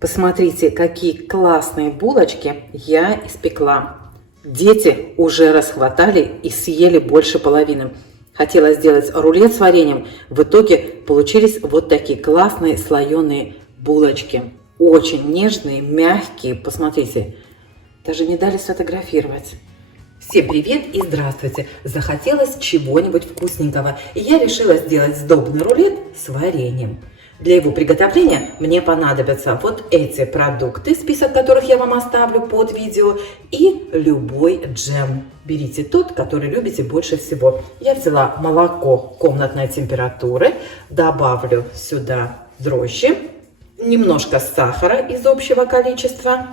Посмотрите, какие классные булочки я испекла. Дети уже расхватали и съели больше половины. Хотела сделать рулет с вареньем. В итоге получились вот такие классные слоеные булочки. Очень нежные, мягкие. Посмотрите, даже не дали сфотографировать. Всем привет и здравствуйте! Захотелось чего-нибудь вкусненького, и я решила сделать сдобный рулет с вареньем. Для его приготовления мне понадобятся вот эти продукты, список которых я вам оставлю под видео, и любой джем. Берите тот, который любите больше всего. Я взяла молоко комнатной температуры, добавлю сюда дрожжи, немножко сахара из общего количества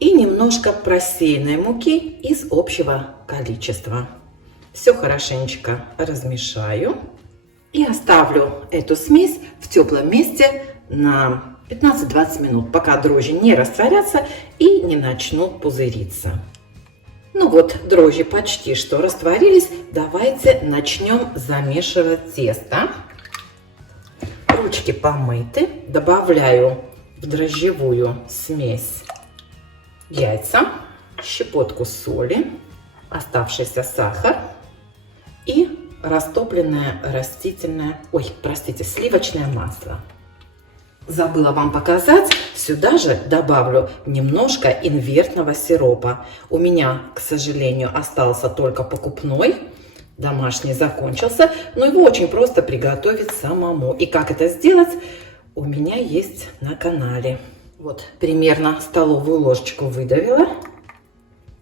и немножко просеянной муки из общего количества. Все хорошенечко размешаю. И оставлю эту смесь в теплом месте на 15-20 минут, пока дрожжи не растворятся и не начнут пузыриться. Ну вот, дрожжи почти что растворились. Давайте начнем замешивать тесто. Ручки помыты. Добавляю в дрожжевую смесь яйца, щепотку соли, оставшийся сахар и растопленное сливочное масло. Забыла вам показать, сюда же добавлю немножко инвертного сиропа. У меня, к сожалению, остался только покупной, домашний закончился, но его очень просто приготовить самому. И как это сделать, у меня есть на канале. Вот, примерно столовую ложечку выдавила.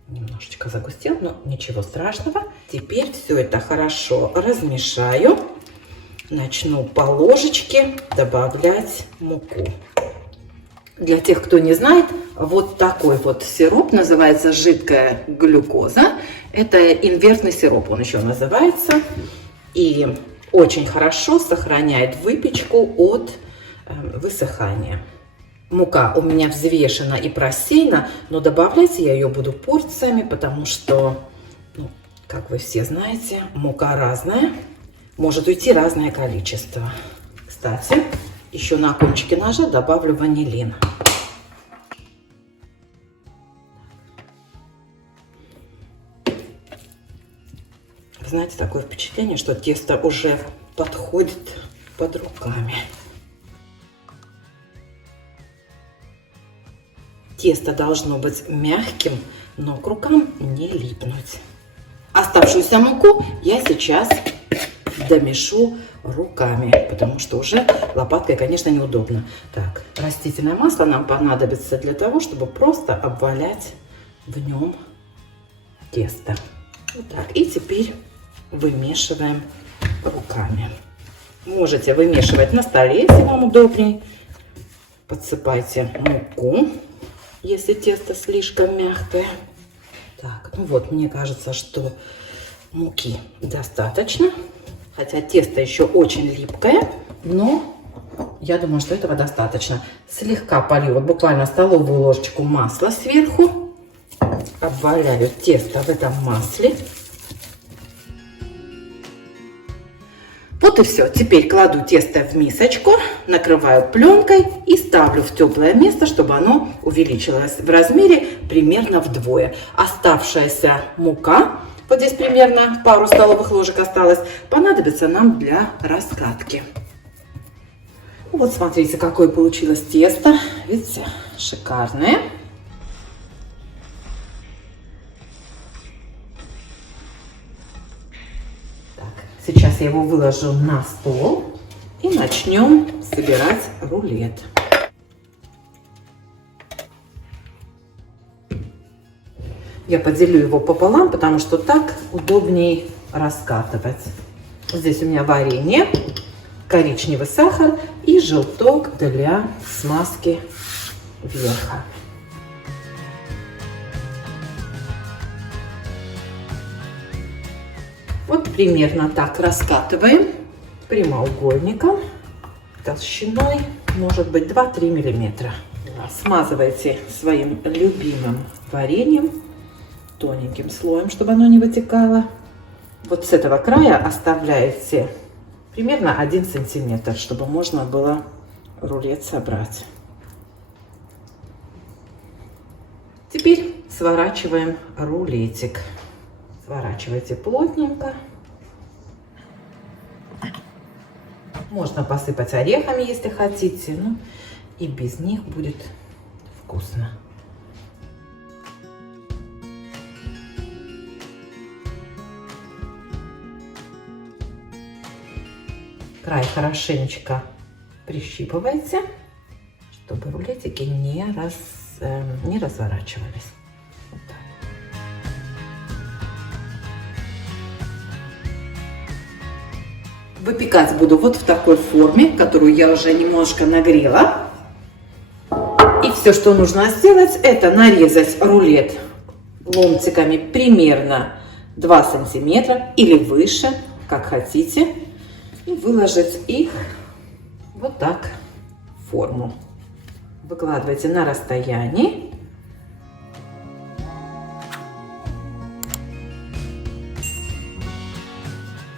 Немножечко загустел, но ничего страшного. Теперь все это хорошо размешаю. Начну по ложечке добавлять муку. Для тех, кто не знает, вот такой вот сироп называется жидкая глюкоза. Это инвертный сироп, он еще называется. И очень хорошо сохраняет выпечку от высыхания. Мука у меня взвешена и просеяна, но добавлять я ее буду порциями, потому что, как вы все знаете, мука разная, может уйти разное количество. Кстати, еще на кончике ножа добавлю ванилин. Знаете, такое впечатление, что тесто уже подходит под руками. Тесто должно быть мягким, но к рукам не липнуть. Оставшуюся муку я сейчас домешу руками, потому что уже лопаткой, конечно, неудобно. Так, растительное масло нам понадобится для того, чтобы просто обвалять в нем тесто. Вот так. И теперь вымешиваем руками. Можете вымешивать на столе, если вам удобнее. Подсыпайте муку, если тесто слишком мягкое. Так, ну вот, мне кажется, что муки достаточно. Хотя тесто еще очень липкое, но я думаю, что этого достаточно. Слегка полью, вот буквально столовую ложечку масла сверху. Обваляю тесто в этом масле. Вот и все. Теперь кладу тесто в мисочку, накрываю пленкой и ставлю в теплое место, чтобы оно увеличилось в размере примерно вдвое. Оставшаяся мука, вот здесь примерно пару столовых ложек осталось, понадобится нам для раскатки. Вот смотрите, какое получилось тесто. Видите, шикарное. Сейчас я его выложу на стол и начнем собирать рулет. Я поделю его пополам, потому что так удобнее раскатывать. Здесь у меня варенье, коричневый сахар и желток для смазки верха. Вот примерно так раскатываем прямоугольником толщиной, может быть, 2-3 миллиметра. Смазывайте своим любимым вареньем тоненьким слоем, чтобы оно не вытекало. Вот с этого края оставляете примерно 1 сантиметр, чтобы можно было рулет собрать. Теперь сворачиваем рулетик. Сворачивайте плотненько. Можно посыпать орехами, если хотите, ну и без них будет вкусно. Край хорошенечко прищипывайте, чтобы рулетики не разворачивались. Вот так. Выпекать буду вот в такой форме, которую я уже немножко нагрела. И все, что нужно сделать, это нарезать рулет ломтиками примерно 2 сантиметра или выше, как хотите. И выложить их вот так в форму. Выкладывайте на расстоянии.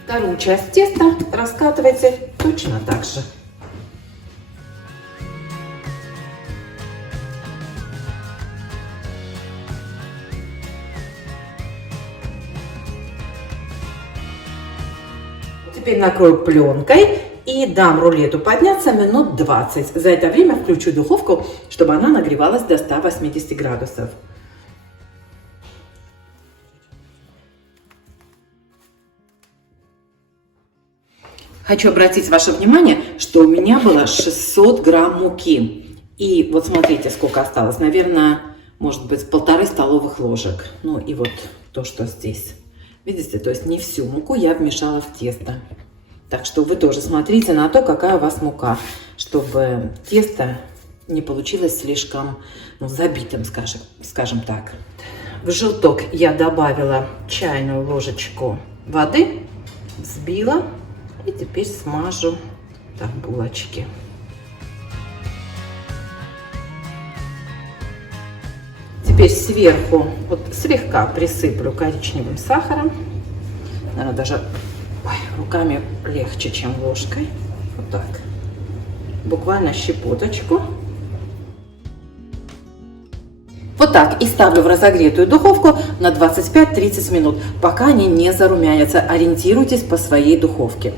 Вторую часть теста раскатывайте точно так же. Теперь накрою пленкой и дам рулету подняться минут 20. За это время включу духовку, чтобы она нагревалась до 180 градусов. Хочу обратить ваше внимание, что у меня было 600 грамм муки. И вот смотрите, сколько осталось. Наверное, может быть, 1,5 столовых ложек. Ну и вот то, что здесь. Видите, то есть не всю муку я вмешала в тесто. Так что вы тоже смотрите на то, какая у вас мука, чтобы тесто не получилось слишком забитым, скажем так. В желток я добавила чайную ложечку воды, взбила. И теперь смажу так булочки. Теперь сверху вот слегка присыплю коричневым сахаром. Наверное, даже руками легче, чем ложкой. Вот так. Буквально щепоточку. Вот так и ставлю в разогретую духовку на 25-30 минут, пока они не зарумянятся. Ориентируйтесь по своей духовке.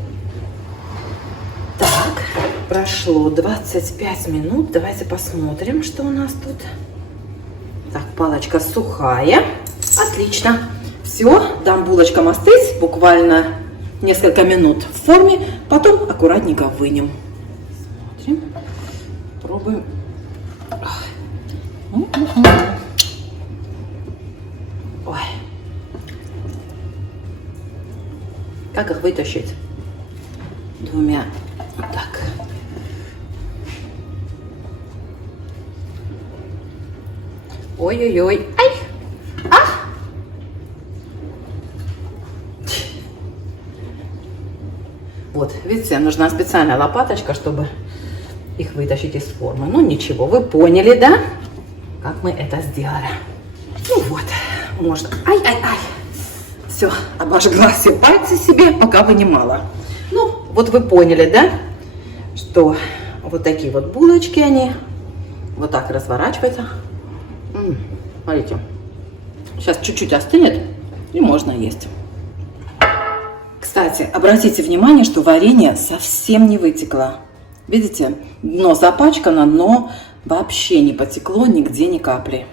Так, прошло 25 минут. Давайте посмотрим, что у нас тут. Так, палочка сухая. Отлично. Все, дам булочкам остыть буквально несколько минут в форме. Потом аккуратненько вынем. Смотрим. Пробуем. Ой. Как их вытащить? Двумя. Вот так. Ой-ой-ой. Ай! А! Вот, видите, нужна специальная лопаточка, чтобы их вытащить из формы. Ну ничего, вы поняли, да? Как мы это сделали. Ну вот, можно. Ай-ай-ай. Все, обожгла все пальцы себе, пока вынимала. Ну, вот вы поняли, да? Что вот такие вот булочки они. Вот так разворачиваются. Смотрите. Сейчас чуть-чуть остынет и можно есть. Кстати, обратите внимание, что варенье совсем не вытекло. Видите, дно запачкано, но вообще не потекло нигде ни капли.